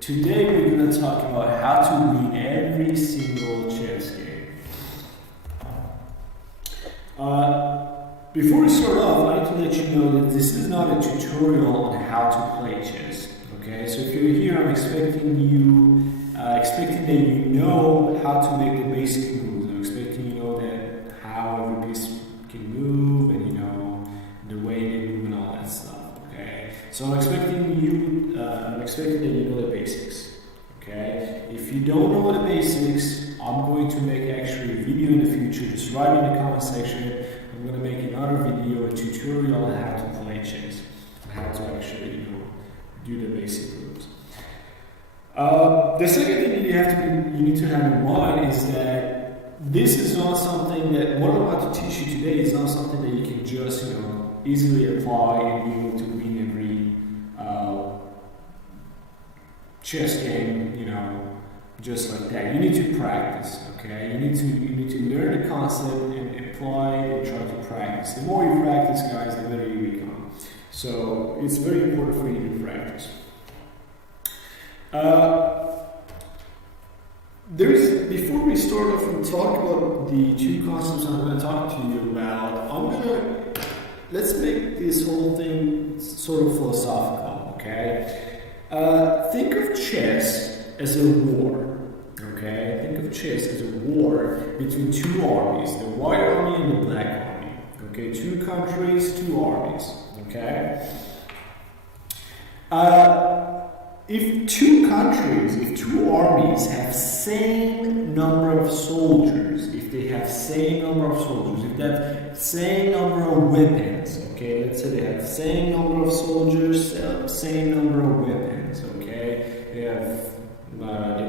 Today we're going to talk about how to win every single chess game. Before we start off, I need to let you know that this is not a tutorial on how to play chess. Okay, so if you're here, I'm expecting that you know how to make the basic moves. I'm expecting you know that how every piece can move and the way they move and all that stuff. Okay, so I'm expecting that you know the basics. Okay, if you don't know the basics, I'm going to make actually a video in the future. Just write in the comment section. I'm going to make another video, a tutorial on how to play chess, and how to actually do the basic moves. The second thing that you need to have in mind is that this is not something that what I'm about to teach you today is not something that you can just easily apply and be able to win every chess game, just like that. You need to practice, okay? You need to learn the concept and apply and try to practice. The more you practice, guys, the better you become. So it's very important for you to practice. Before we start off and talk about the two concepts I'm going to talk to you about, let's make this whole thing sort of philosophical, okay? Think of chess as a war, okay? Think of chess as a war between two armies, the white army and the black army, okay? Two countries, two armies, okay? If two armies have same number of soldiers, if they have same number of soldiers, if they have same number of weapons, okay, let's say they have same number of soldiers, same number of weapons, okay, they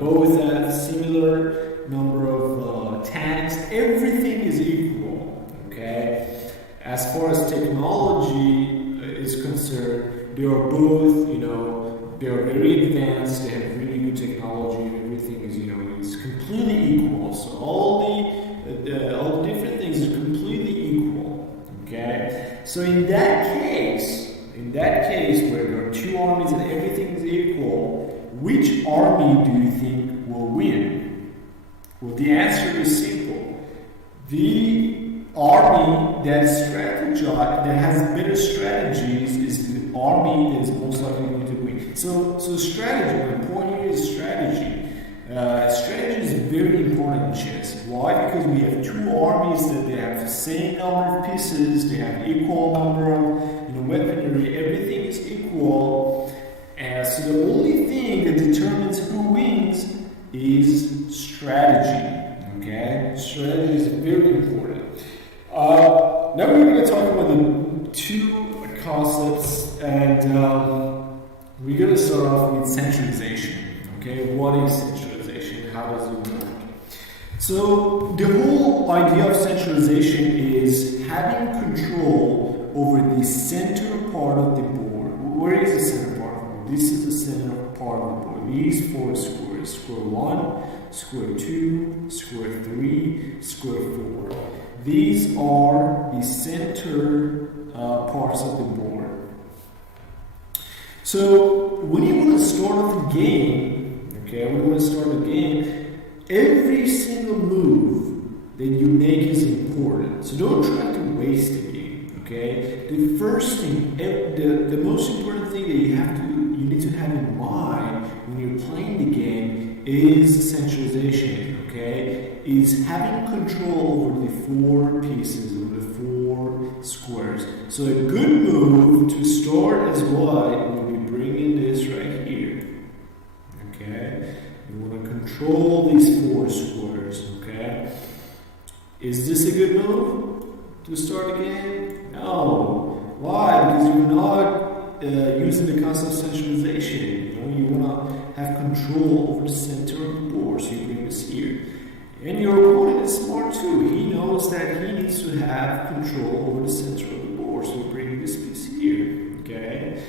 both have similar number of tanks, everything is equal, okay. As far as technology is concerned, they are both, they are very advanced, they have really good technology, and everything is, it's completely equal. So all the different things are completely equal. Okay? So in that case where there are two armies and everything is equal, which army do you think will win? Well, the answer is simple. The army that has better strategies is the army that is most likely going to win. So strategy, my point here is strategy. Strategy is very important in chess. Why? Because we have two armies that they have the same number of pieces, they have equal number of weaponry, everything is equal. So the only thing that determines who wins is strategy. Okay? Strategy is very important. Now we're going to talk about the two concepts, and we're going to start off with centralization. Okay, what is centralization? How does it work? So the whole idea of centralization is having control over the center part of the board. Where is the center part of the board? This is the center part of the board. These four squares: square 1, square 2, square 3, square 4. These are the center parts of the board. So when you want to start the game, every single move that you make is important. So don't try to waste the game. Okay. The first thing, the most important thing that you need to have in mind when you're playing the game is centralization. Okay, is having control over the four pieces, over the four squares. So a good move to start as white will be bringing this right here. Okay, you want to control these four squares. Okay, is this a good move to start a game? No. Why? Because you're not using the concept of centralization. You want to have control over the center of the board, so you bring this here. And your opponent is smart too. He knows that he needs to have control over the center of the board, so you bring this piece here. Okay.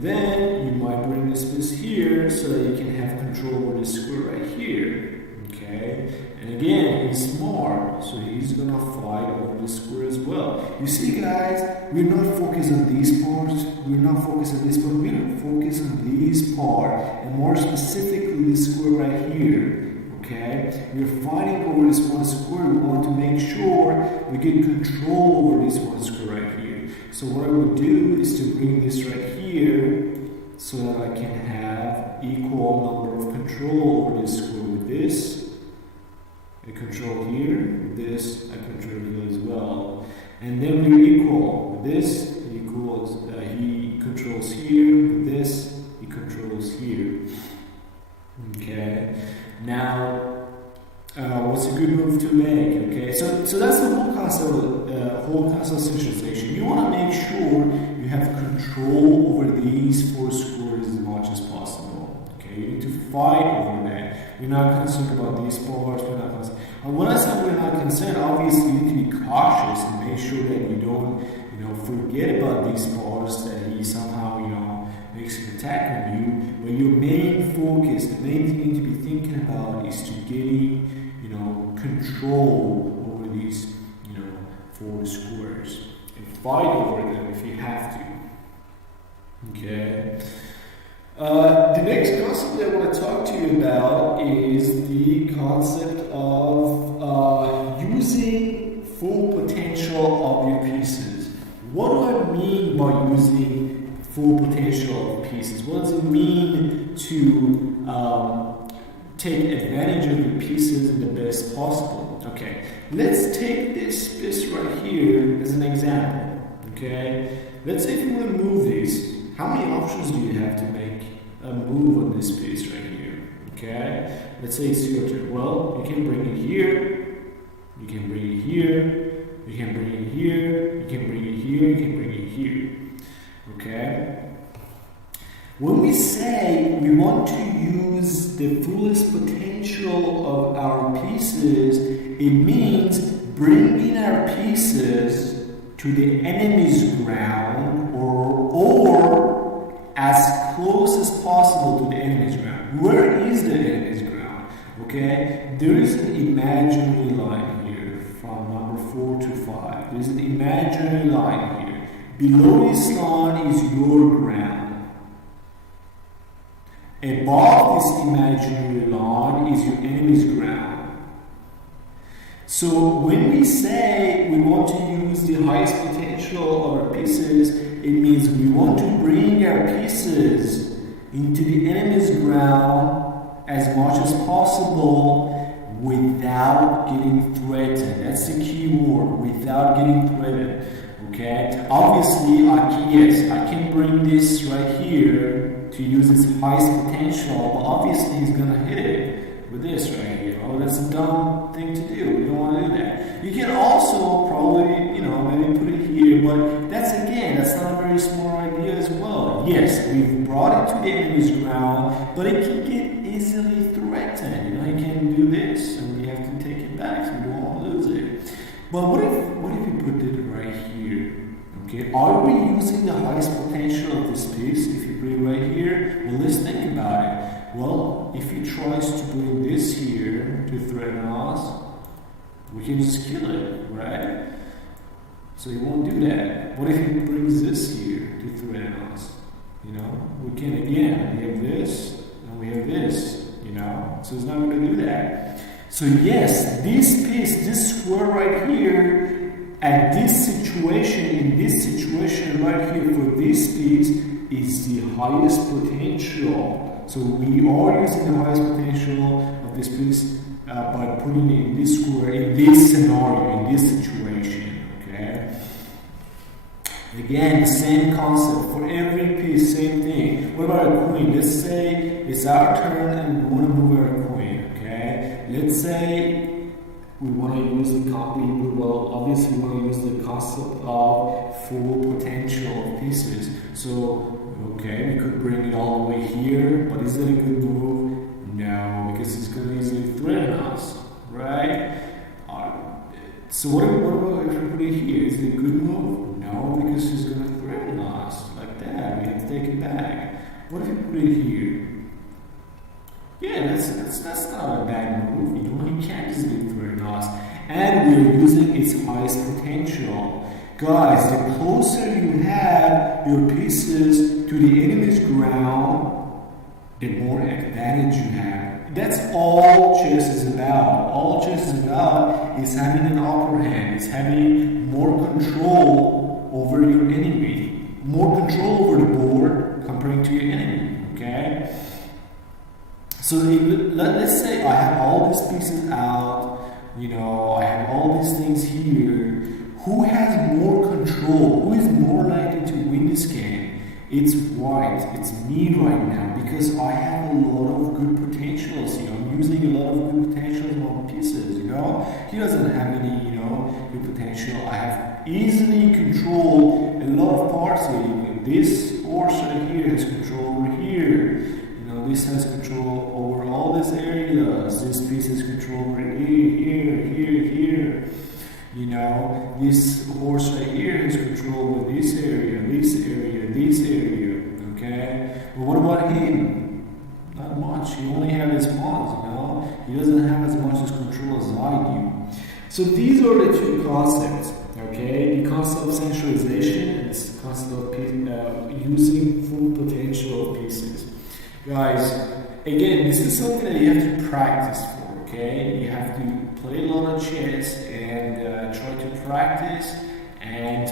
Then you might bring this piece here so that you can have control over this square right here. Okay. Okay, and again, he's smart, so he's gonna fight over the square as well. You see, guys, we're not focused on these parts, we're not focused on this part, we're focused on these parts, and more specifically this square right here. Okay, we're fighting over this one square. We want to make sure we get control over this one square right here. So what I would do is to bring this right here so that I can have equal number of control over this square with this. I control here, with this, I control here as well. And then we're equal. With this, equals, he controls here, with this, he controls here. Okay. Now, what's a good move to make? Okay, so that's the whole concept of centralization. You want to make sure you have control over these four squares as much as possible. Okay, you need to fight over that. You're not concerned about these parts. We're not concerned. When I say we're not concerned, obviously you need to be cautious and make sure that you don't, forget about these parts that he somehow, makes an attack on you. But your main focus, the main thing you need to be thinking about is to getting, control over these, four squares and fight over them if you have to. Okay. The next concept that I want to talk to you about is the concept of using full potential of your pieces. What do I mean by using full potential of pieces? What does it mean to take advantage of your pieces in the best possible? Okay, let's take this piece right here as an example. Okay, let's say if you want to move this, how many options do you have to make a move on this piece right here? Okay, let's say it's your turn. Well, you can bring it here, you can bring it here, you can bring it here, you can bring it here, you can bring it here. Okay. When we say we want to use the fullest potential of our pieces, it means bringing our pieces to the enemy's ground or as close as possible to the enemy's ground. Where is the enemy's ground? Okay, there is an imaginary line here from number 4 to 5. There is an imaginary line here. Below this line is your ground. Above this imaginary line is your enemy's ground. So when we say we want to use the highest potential of our pieces, it means we want to bring our pieces into the enemy's ground as much as possible without getting threatened. That's the key word, without getting threatened. Okay, obviously, I can bring this right here to use its highest potential, but obviously he's going to hit it with this right here. Oh, that's a dumb thing to do. You don't want to do that. You can also probably, maybe put it here, but that's not a very smart idea as well. Yes, we've brought it to the enemy's ground, but it can get easily threatened. You can do this, and we have to take it back, so we don't want to lose it. But what if we put it right here? Okay, are we using the highest potential of this piece if you put it right here? Well, let's think about it. Well, if he tries to bring this here to threaten us, we can just kill it, right? So he won't do that. What if he brings this here to threaten us? We can, again, we have this and we have this, so he's not going to do that. So yes, this square right here, at this situation, in this situation right here for this piece, is the highest potential. So we are using the highest potential of this piece by putting it in this square, in this scenario, in this situation. Okay. Again, the same concept for every piece, same thing. What about a queen? Let's say it's our turn and we want to move our queen. Okay. Let's say we want to use obviously we want to use the concept of full potential of pieces. So, okay, we could bring it all the way here, but is that a good move? No, because it's going to easily threaten us, right? So what about if we put it here? Is it a good move? No, because it's going to threaten us like that. We have to take it back. What if we put it here? Yeah, that's not a bad move. You don't you can't just be threatening us. And we're using its highest potential. Guys, the closer you have your pieces to the enemy's ground, the more advantage you have. That's all chess is about. All chess is about is having an upper hand, is having more control over your enemy, more control over the board comparing to your enemy, okay? So let's say I have all these pieces out, I have all these things here. Who has more control? Who is more likely to win this game? It's white. It's me right now because I have a lot of good potentials here. I'm using a lot of good potentials on pieces, He doesn't have any, good potential. I have easily control a lot of parts here. This horse right here has control over here. This has control over all these areas. This piece has control over here. This horse right here has control over this area, okay? But what about him? Not much. He only has his pawns, He doesn't have as much as control as I do. So these are the two concepts, okay? The concept of centralization and the concept of using full potential of pieces. Guys, again, this is something that you have to practice for, okay? You have to play a lot of chess and try to practice and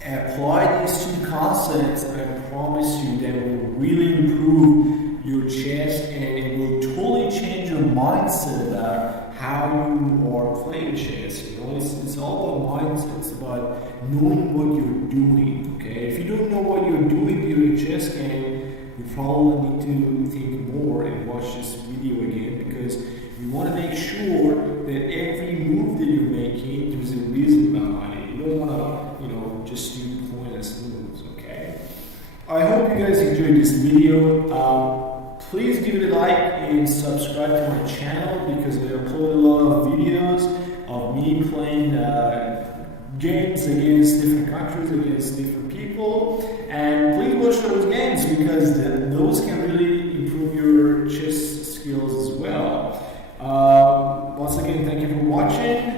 apply these two concepts. I promise you that will really improve your chess and it will totally change your mindset about how you are playing chess. It's all about mindset. It's about knowing what you're doing, okay? If you don't know what you're doing during a chess game, you probably need to think more and watch this video again because you want to make sure that every move that you're making, there's a reason behind it. You don't want to, just do pointless moves, okay? I hope you guys enjoyed this video. Please give it a like and subscribe to my channel because I upload a lot of videos of me playing games against different countries, against different people. And please watch those games because those can really improve your chess skills as well. Once again, thank you for watching.